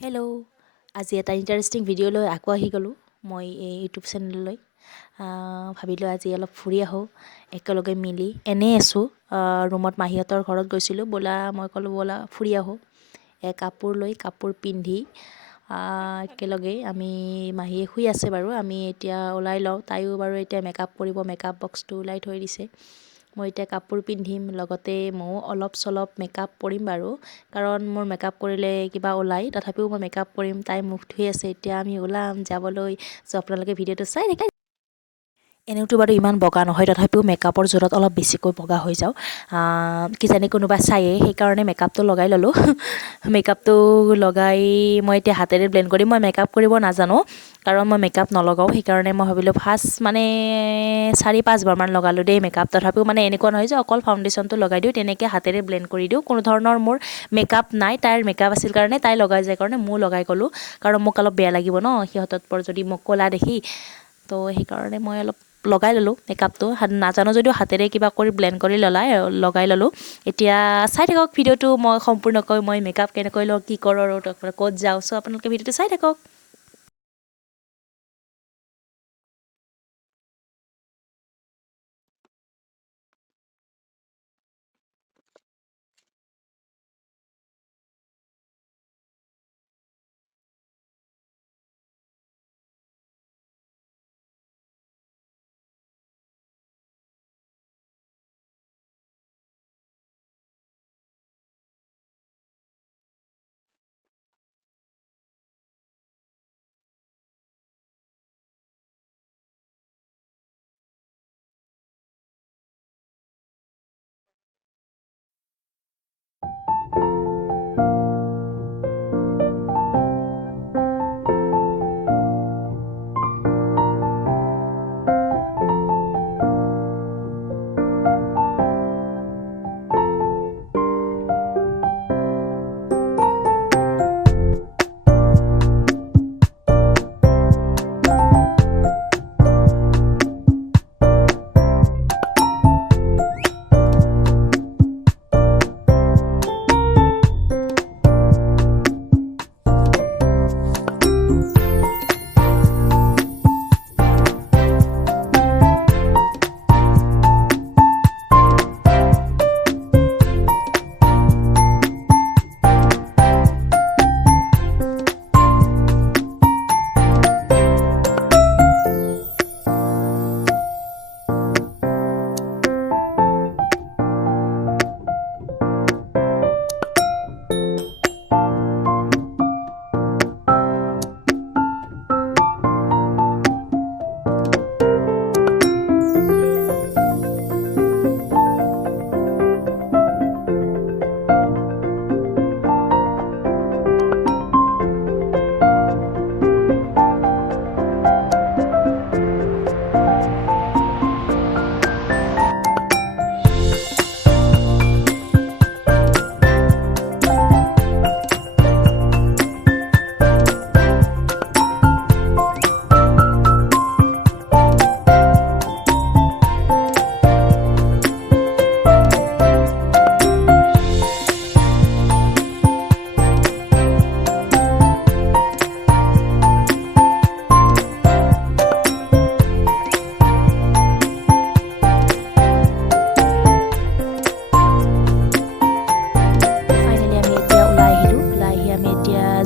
Hello', আজি এটা interesting video' লৈ আকৌ আহি গ'লোঁ মই এই ইউটিউব চেনেললৈ। ভাবিলোঁ আজি অলপ ফুৰি আহোঁ একেলগে মিলি। এনেই আছোঁ ৰুমত, মাহীহঁতৰ ঘৰত গৈছিলোঁ। মই ক'লোঁ ব'লা ফুৰি আহোঁ। কাপোৰ লৈ কাপোৰ পিন্ধি একেলগে আমি, মাহীয়ে শুই আছে বাৰু, আমি এতিয়া ওলাই লওঁ। তাইও বাৰু এতিয়া মেকআপ কৰিব, মেকআপ বক্সটো ওলাই থৈ দিছে। মই এতিয়া কাপোৰ পিন্ধিম, লগতে ময়ো অলপ চলপ মেকআপ কৰিম বাৰু, কাৰণ মোৰ মেকআপ কৰিলে কিবা ওলায়। তথাপিও মই মেকআপ কৰিম। তাই মুখ ধুই আছে, এতিয়া আমি ওলাম যাবলৈ। চ' আপোনালোকে ভিডিঅ'টো চাই থাকে। এনেওতো বাৰু ইমান বগা নহয়, তথাপিও মেকআপৰ জোৰত অলপ বেছিকৈ বগা হৈ যাওঁ। কিজানি কোনোবা চায়েই, সেইকাৰণে মেকআপটো লগাই ল'লোঁ। মেকআপটো লগাই মই এতিয়া হাতেৰে ব্লেণ্ড কৰিম। মই মেকআপ কৰিব নাজানো, কাৰণ মই মেকআপ নলগাওঁ। সেইকাৰণে মই ভাবিলোঁ ফাৰ্ষ্ট 4-5 বাৰমান লগালোঁ দেই মেকআপ। তথাপিও এনেকুৱা নহয় যে অকল ফাউণ্ডেশ্যনটো লগাই দিওঁ, তেনেকৈ হাতেৰে ব্লেণ্ড কৰি দিওঁ। কোনো ধৰণৰ মোৰ মেকআপ নাই। তাইৰ মেকআপ আছিল কাৰণে তাই লগাই যায় কাৰণে ময়ো লগাই গ'লোঁ, কাৰণ মোক অলপ বেয়া লাগিব ন সিহঁতত পৰ যদি মোক ক'লা দেখি। তো সেইকাৰণে মই অলপ লগাই ল'লোঁ মেকআপটো। নাজানো যদিও হাতেৰে কিবা কৰি ব্লেণ্ড কৰি লগাই ল'লোঁ। এতিয়া চাই থাকক ভিডিঅ'টো, মই সম্পূৰ্ণকৈ মই মেকআপ কেনেকৈ লওঁ, কি কৰোঁ আৰু ক'ত যাওঁ। চ' আপোনালোকে ভিডিঅ'টো চাই থাকক।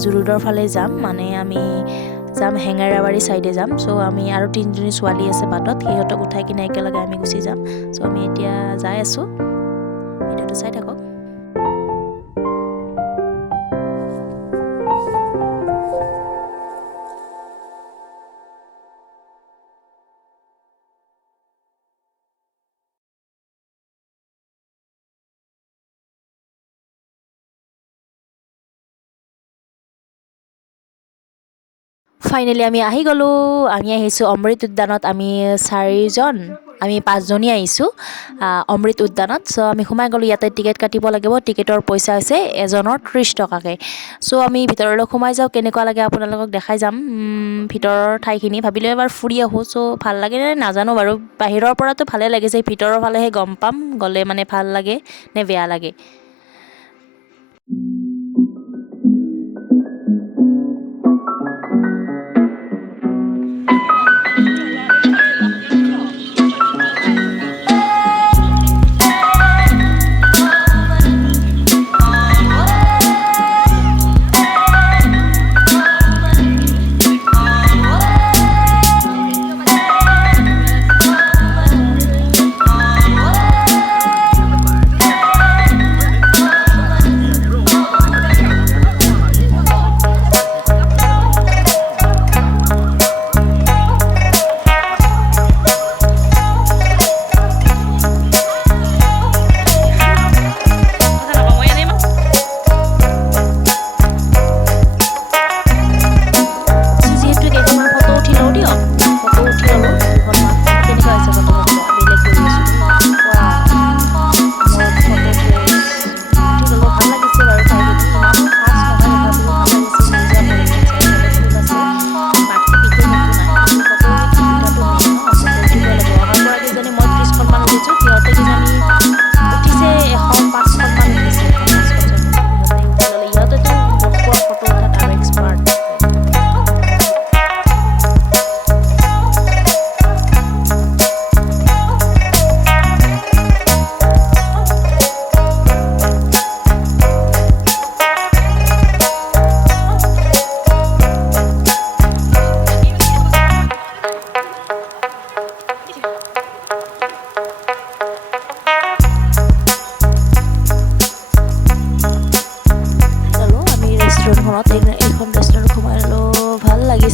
জুৰুডৰ ফালে যাম, আমি যাম হেঙেৰাবাৰী ছাইডে যাম। চ' আমি আৰু 3জনী ছোৱালী আছে বাটত, সিহঁতক উঠাই কিনে একেলগে আমি গুচি যাম। চ' আমি এতিয়া যাই আছোঁ, ভিডিঅ'টো চাই থাকক। ফাইনেলি আমি আহি গ'লোঁ। আমি আহিছোঁ অমৃত উদ্যানত। আমি 5জনী আহিছোঁ অমৃত উদ্যানত। চ' আমি সোমাই গ'লোঁ। ইয়াতে টিকেট কাটিব লাগিব। টিকেটৰ পইচা হৈছে এজনৰ 30 টকাকৈ। চ' আমি ভিতৰলৈ সোমাই যাওঁ। কেনেকুৱা লাগে আপোনালোকক দেখাই যাম ভিতৰৰ ঠাইখিনি। ভাবিলোঁ এবাৰ ফুৰি আহোঁ। চ' ভাল লাগে নে নাজানো বাৰু, বাহিৰৰ পৰাতো ভালেই লাগিছে, ভিতৰৰ ফালেহে গম পাম গ'লে ভাল লাগে নে বেয়া লাগে।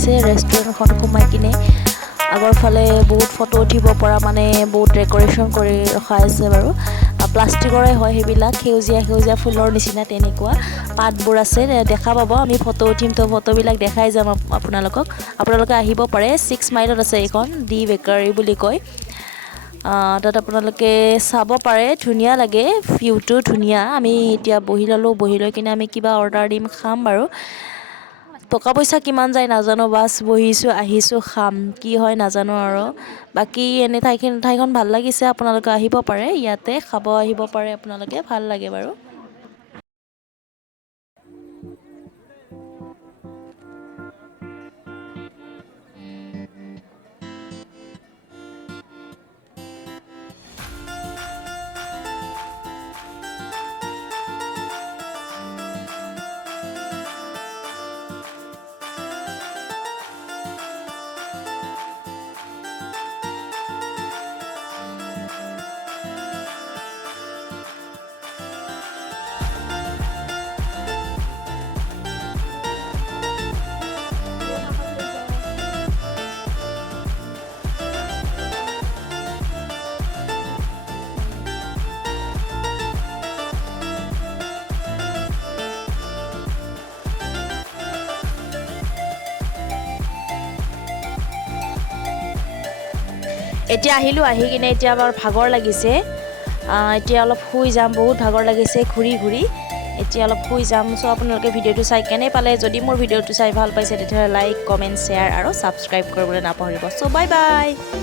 লাগিছে ৰেষ্টুৰেণ্টখন সোমাই কিনে আগৰ ফালে বহুত ফটো উঠিব পৰা মানে বহুত ডেক'ৰেশ্যন কৰি ৰখা আছে বাৰু প্লাষ্টিকৰে হয় সেইবিলাক সেউজীয়া ফুলৰ নিচিনা তেনেকুৱা পাতবোৰ আছে দেখা পাব আমি ফটো উঠিম তো ফটোবিলাক দেখাই যাম আপোনালোকে আহিব পাৰে 6 মাইলত আছে এইখন ডি বেকাৰী বুলি কয় তাত আপোনালোকে চাব পাৰে ধুনীয়া লাগে ভিউটো ধুনীয়া আমি এতিয়া বহি ল'লোঁ বহি লৈ কিনে আমি কিবা অৰ্ডাৰ দিম খাম বাৰু টকা পইচা কিমান যায় নাজানো বাছ বহিছোঁ আহিছোঁ খাম কি হয় নাজানো আৰু বাকী এনে ঠাইখন ভাল লাগিছে আপোনালোকে আহিব পাৰে ইয়াতে খাব আহিব পাৰে আপোনালোকে ভাল লাগে বাৰু এতিয়া আহিলোঁ আহি কিনে এতিয়া আমাৰ ভাগৰ লাগিছে এতিয়া অলপ শুই যাম বহুত ভাগৰ লাগিছে ঘূৰি এতিয়া অলপ শুই যাম চ' আপোনালোকে ভিডিঅ'টো চাই কেনে পালে যদি মোৰ ভিডিঅ'টো চাই ভাল পাইছে তেতিয়াহ'লে লাইক কমেণ্ট শ্বেয়াৰ আৰু ছাবস্ক্ৰাইব কৰিবলৈ নাপাহৰিব চ' বাই বাই